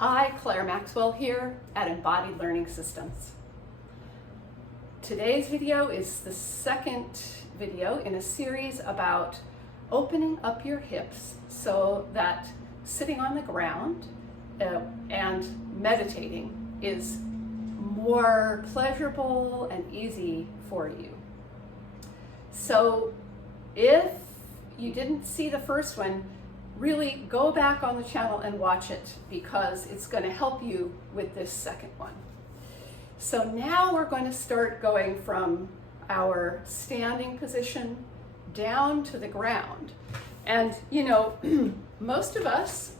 Hi, Claire Maxwell here at Embodied Learning Systems. Today's video is the second video in a series about opening up your hips so that sitting on the ground and meditating is more pleasurable and easy for you. So if you didn't see the first one, really go back on the channel and watch it because it's going to help you with this second one. So now we're going to start going from our standing position down to the ground. And you know, most of us,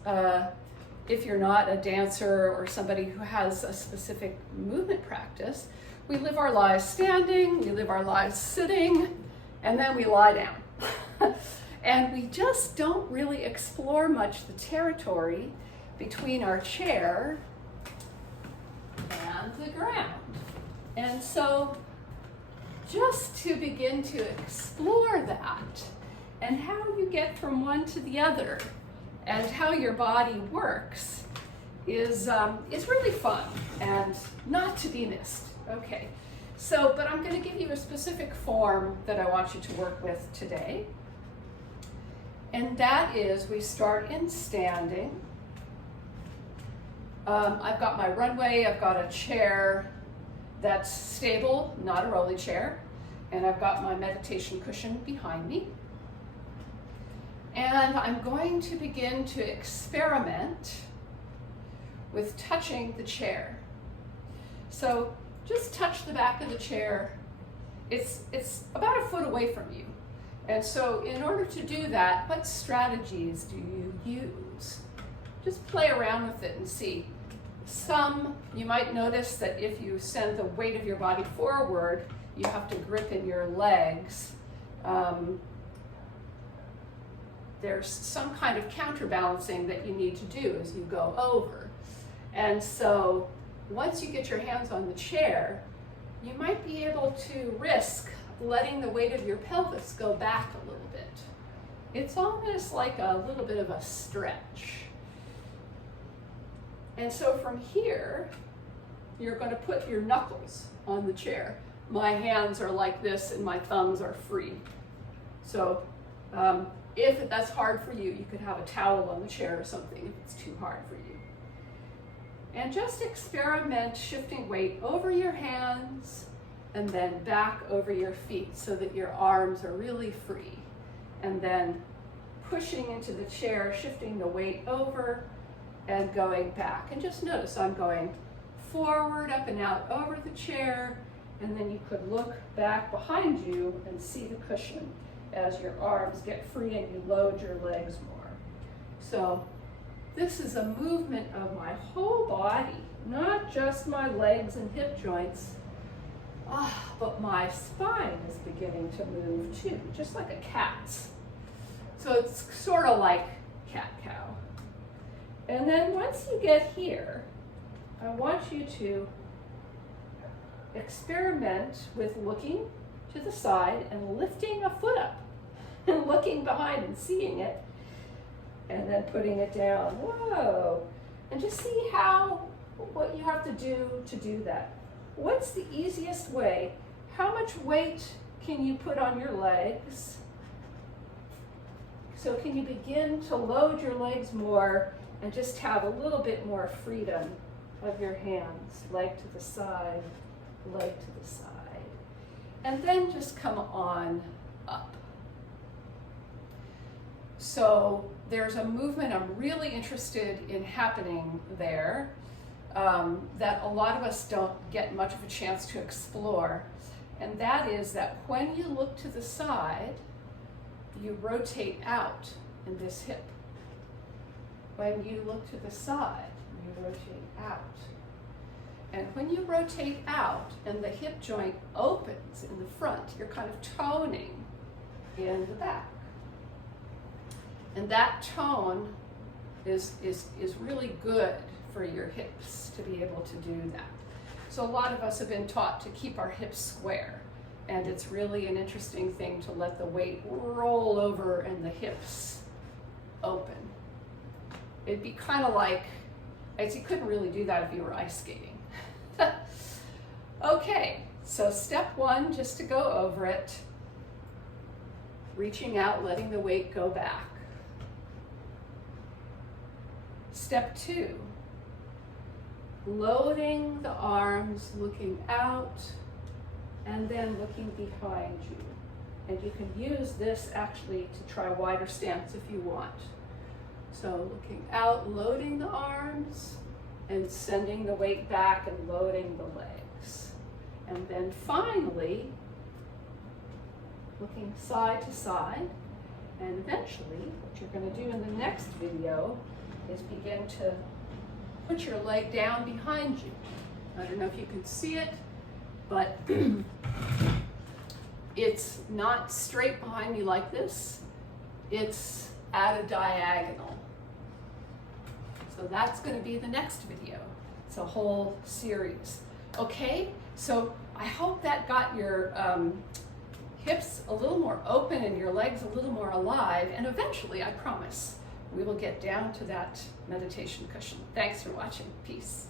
if you're not a dancer or somebody who has a specific movement practice, we live our lives standing, we live our lives sitting, and then we lie down. And we just don't really explore much the territory between our chair and the ground. And so just to begin to explore that and how you get from one to the other and how your body works is really fun and not to be missed. Okay, so, but I'm going to give you a specific form that I want you to work with today. And that is, we start in standing. I've got my runway, I've got a chair that's stable, not a rolly chair, and I've got my meditation cushion behind me. And I'm going to begin to experiment with touching the chair. So just touch the back of the chair. It's about a foot away from you. And so in order to do that, what strategies do you use? Just play around with it and see. Some, you might notice that if you send the weight of your body forward, you have to grip in your legs. There's some kind of counterbalancing that you need to do as you go over. And so once you get your hands on the chair, you might be able to risk letting the weight of your pelvis go back a little bit. It's almost like a little bit of a stretch. And so from here, you're going to put your knuckles on the chair. My hands are like this and my thumbs are free. So if that's hard for you, you could have a towel on the chair or something if it's too hard for you. And just experiment shifting weight over your hands and then back over your feet so that your arms are really free. And then pushing into the chair, shifting the weight over and going back. And just notice I'm going forward, up and out over the chair, and then you could look back behind you and see the cushion as your arms get free and you load your legs more. So this is a movement of my whole body, not just my legs and hip joints, but my spine is beginning to move too, just like a cat's. So it's sort of like cat-cow. And then once you get here, I want you to experiment with looking to the side and lifting a foot up and looking behind and seeing it and then putting it down. Whoa! And just see what you have to do that. What's the easiest way? How much weight can you put on your legs? So can you begin to load your legs more and just have a little bit more freedom of your hands, leg to the side, leg to the side. And then just come on up. So there's a movement I'm really interested in happening there. That a lot of us don't get much of a chance to explore. And that is that when you look to the side, you rotate out in this hip. When you look to the side, you rotate out. And when you rotate out and the hip joint opens in the front, you're kind of toning in the back. And that tone is really good for your hips to be able to do that. So a lot of us have been taught to keep our hips square, and it's really an interesting thing to let the weight roll over and the hips open. It'd be kind of like As you couldn't really do that if you were ice skating. Okay, so step one, just to go over it, reaching out, letting the weight go back. Step two, loading the arms, looking out, and then looking behind you. And you can use this actually to try a wider stance if you want. So looking out, loading the arms, and sending the weight back and loading the legs. And then finally, looking side to side. And eventually, what you're going to do in the next video is begin to put your leg down behind you. I don't know if you can see it, but it's not straight behind me like this. It's at a diagonal. So that's going to be the next video. It's a whole series. Okay, so I hope that got your hips a little more open and your legs a little more alive, and eventually, I promise, we will get down to that meditation cushion. Thanks for watching. Peace.